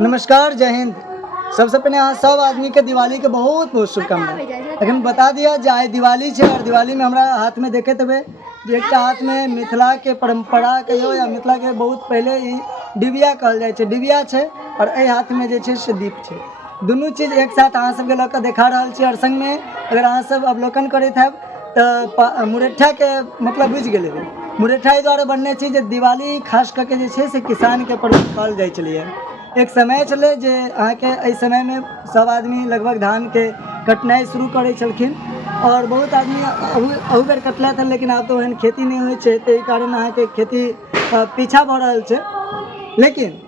नमस्कार, जय हिंद। सबसे पहले अहाँ सब आदमी के दिवाली के बहुत बहुत शुभकामना। अखन बता दिया जे आइ दिवाली है और दिवाली में हमरा हाथ में देखे तबे जे एक हाथ में मिथिला के परंपरा कहियो या मिथिला के बहुत पहले ही डिबिया कहल जाए छे, डिबिया छे और ए हाथ में जे छे से दीप छे। दुनू चीज एक साथ अहाँ सबके लऽ कऽ देखा रहल छी और संग में अगर अहाँ सब अवलोकन करैत हैब तऽ मुरैठा के मतलब बुझि गेल हेबै। मुरैठा एहि दुआरे बनने छै जे दिवाली खास करके जे छै से किसान के पर्व कहल जाइ छलैए। एक समय चले जे अहाँके एहि समय में सब आदमी लगभग धान के कटनाई शुरू करे छलखिन और बहुत आदमी अहू बेर कटलथि हन, लेकिन आब तो ओहन खेती नहीं होइ छै ताहि कारण अहाँके खेती पीछा भऽ रहल छै। लेकिन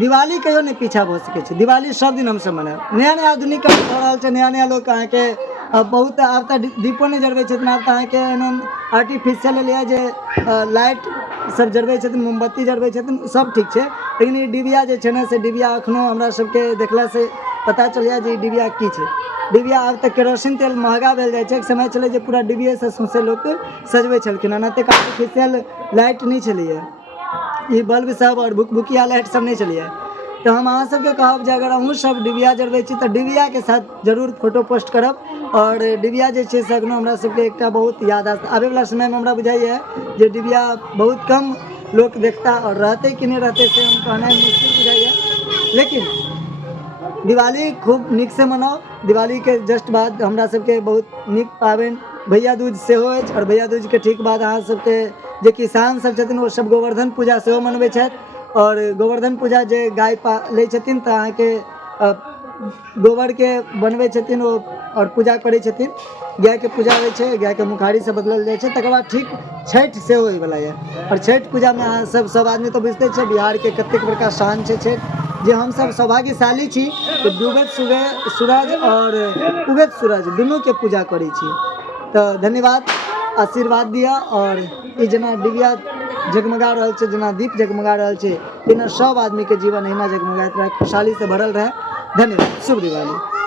दिवाली कहियो नहीं पीछा भऽ सकै छै। दिवाली सब दिन हमसब मनाएब। नया नया आधुनिकरण भऽ रहल छै, नया नया लोक अहाँके बहुत आब तऽ दीपो नहीं जरबै छथिन, आब तऽ अहाँके एहन आर्टिफिशियल एलैए जे लाइट सब जरबै छथिन, मोमबत्ती जरबै छथिन, सब ठीक छै। लेकिन ई डिबिया जे छै ने से डिबिया एखनो हमरा सबके देखला से पता चलैए जे ई डिबिया की छै। डिबिया आब तऽ केरोसिन तेल महगा भेल जाइ छै। एक समय छलै जे पूरा डिबिये से सौंसे लोक सजबै छलखिन हँ, एतेक आर्टिफिशियल लाइट नहीं छलैए। ई बल्ब सब और भुकभुकिया लाइट सब नहीं चलिए। तो हम अहाँ सबके कहब जे अगर अहूँ सब डिबिया जरबै छी तऽ डिबिया के साथ जरूर फोटो पोस्ट करब। और डिबिया जे छै से एखनो हमरा सबके एकटा बहुत याद आबे वाला समय में हमरा बुझाइए जे डिबिया बहुत कम लोग देखता और रहते कि नहीं रहते से हम कहना मुश्किल बुझाइए। लेकिन दिवाली खूब नीक से मनाओ। दिवाली के जस्ट बाद हमरा सबके बहुत नीक पाबनि भैया दूज सेहो अछि और भैया दूज के ठीक बाद अहाँ सबके जे किसान सब छथिन वो सब गोवर्धन पूजा सेहो मनबै छथि। और गोवर्धन पूजा जे गाय लै छथिन तऽ अहाँके गोबर के बनबै छथिन ओ और पूजा करै छथिन। गाय के पूजा होइ छै, गाय के मुखारी से बदलल जाइ छै। तकर बाद ठीक छठि सेहो होइवला यऽ और छठि पूजा में अहाँ सब आदमी तो बुझते छै बिहार के कतेक बड़का शान छै छठि, जे हम सब सौभाग्यशाली छी कि डूबैत सूरज और उगैत सूरज दुनू के पूजा करै छी। तो धन्यवाद, आशीर्वाद दिया। और ई जेना डिबिया जगमगा रहल छै, जेना दीप जगमगा रहल छै, तेना सब आदमी के जीवन एहिना जगमगाइत रहे, खुशहाली से भरल रहे। धन्यवाद, शुभ दिवाली।